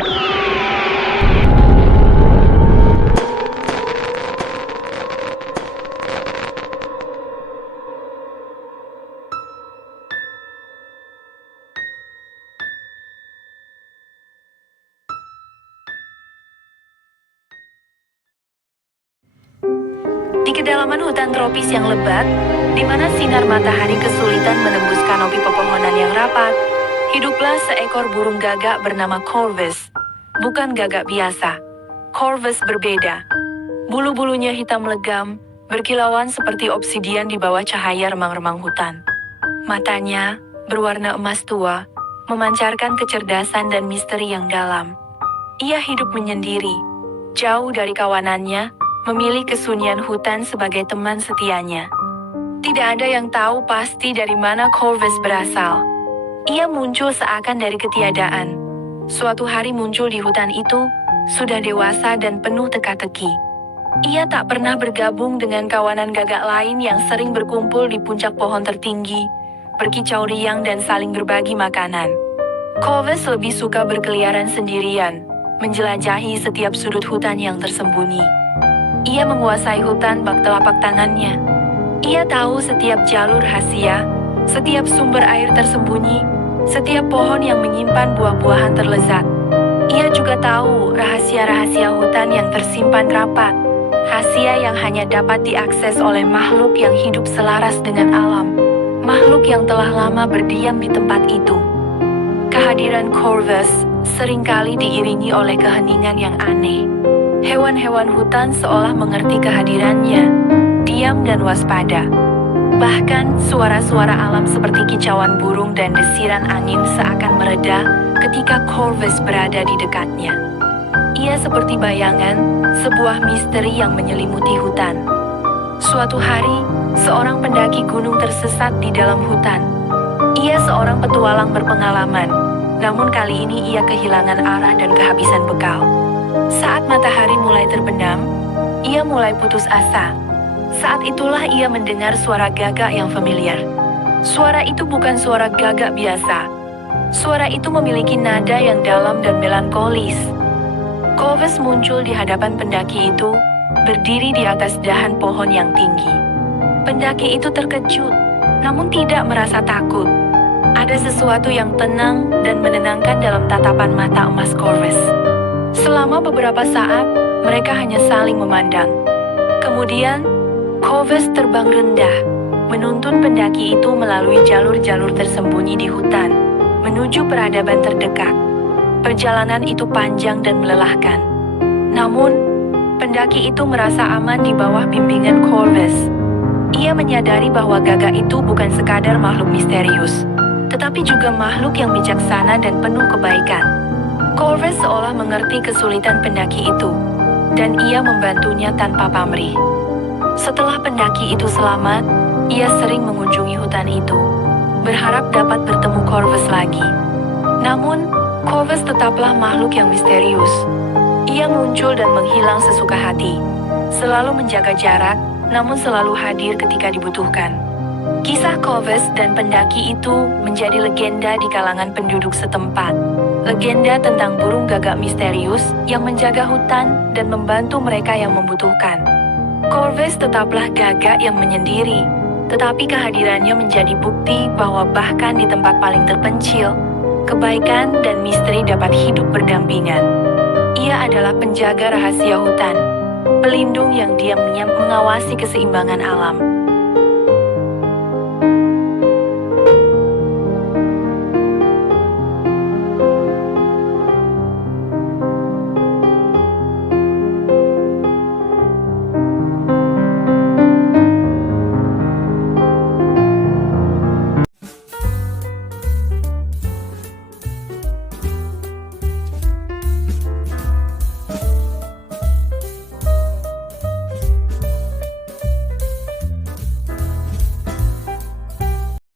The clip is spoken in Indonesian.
Di kedalaman hutan tropis yang lebat, di mana sinar matahari kesulitan menembus kanopi pepohonan yang rapat, hiduplah seekor burung gagak bernama Corvus. Bukan gagak biasa. Corvus berbeda. Bulu-bulunya hitam legam, berkilauan seperti obsidian di bawah cahaya remang-remang hutan. Matanya, berwarna emas tua, memancarkan kecerdasan dan misteri yang dalam. Ia hidup menyendiri, jauh dari kawanannya, memilih kesunyian hutan sebagai teman setianya. Tidak ada yang tahu pasti dari mana Corvus berasal. Ia muncul seakan dari ketiadaan. Suatu hari muncul di hutan itu, sudah dewasa dan penuh teka-teki. Ia tak pernah bergabung dengan kawanan gagak lain yang sering berkumpul di puncak pohon tertinggi, berkicau riang dan saling berbagi makanan. Corvus lebih suka berkeliaran sendirian, menjelajahi setiap sudut hutan yang tersembunyi. Ia menguasai hutan bak telapak tangannya. Ia tahu setiap jalur rahasia, setiap sumber air tersembunyi, setiap pohon yang menyimpan buah-buahan terlezat. Ia juga tahu rahasia-rahasia hutan yang tersimpan rapat, rahasia yang hanya dapat diakses oleh makhluk yang hidup selaras dengan alam, makhluk yang telah lama berdiam di tempat itu. Kehadiran Corvus seringkali diiringi oleh keheningan yang aneh. Hewan-hewan hutan seolah mengerti kehadirannya, diam dan waspada. Bahkan suara-suara alam seperti kicauan burung dan desiran angin seakan mereda ketika Corvus berada di dekatnya. Ia seperti bayangan, sebuah misteri yang menyelimuti hutan. Suatu hari, seorang pendaki gunung tersesat di dalam hutan. Ia seorang petualang berpengalaman, namun kali ini ia kehilangan arah dan kehabisan bekal. Saat matahari mulai terbenam, ia mulai putus asa. Saat itulah ia mendengar suara gagak yang familiar. Suara itu bukan suara gagak biasa. Suara itu memiliki nada yang dalam dan melankolis. Corvus muncul di hadapan pendaki itu, berdiri di atas dahan pohon yang tinggi. Pendaki itu terkejut, namun tidak merasa takut. Ada sesuatu yang tenang dan menenangkan dalam tatapan mata emas Corvus. Selama beberapa saat, mereka hanya saling memandang. Kemudian, Corvus terbang rendah, menuntun pendaki itu melalui jalur-jalur tersembunyi di hutan, menuju peradaban terdekat. Perjalanan itu panjang dan melelahkan. Namun, pendaki itu merasa aman di bawah bimbingan Corvus. Ia menyadari bahwa gagak itu bukan sekadar makhluk misterius, tetapi juga makhluk yang bijaksana dan penuh kebaikan. Corvus seolah mengerti kesulitan pendaki itu, dan ia membantunya tanpa pamrih. Setelah pendaki itu selamat, ia sering mengunjungi hutan itu, berharap dapat bertemu Corvus lagi. Namun, Corvus tetaplah makhluk yang misterius. Ia muncul dan menghilang sesuka hati, selalu menjaga jarak, namun selalu hadir ketika dibutuhkan. Kisah Corvus dan pendaki itu menjadi legenda di kalangan penduduk setempat. Legenda tentang burung gagak misterius yang menjaga hutan dan membantu mereka yang membutuhkan. Corvus tetaplah gagak yang menyendiri, tetapi kehadirannya menjadi bukti bahwa bahkan di tempat paling terpencil, kebaikan dan misteri dapat hidup berdampingan. Ia adalah penjaga rahasia hutan, pelindung yang diam-diam mengawasi keseimbangan alam.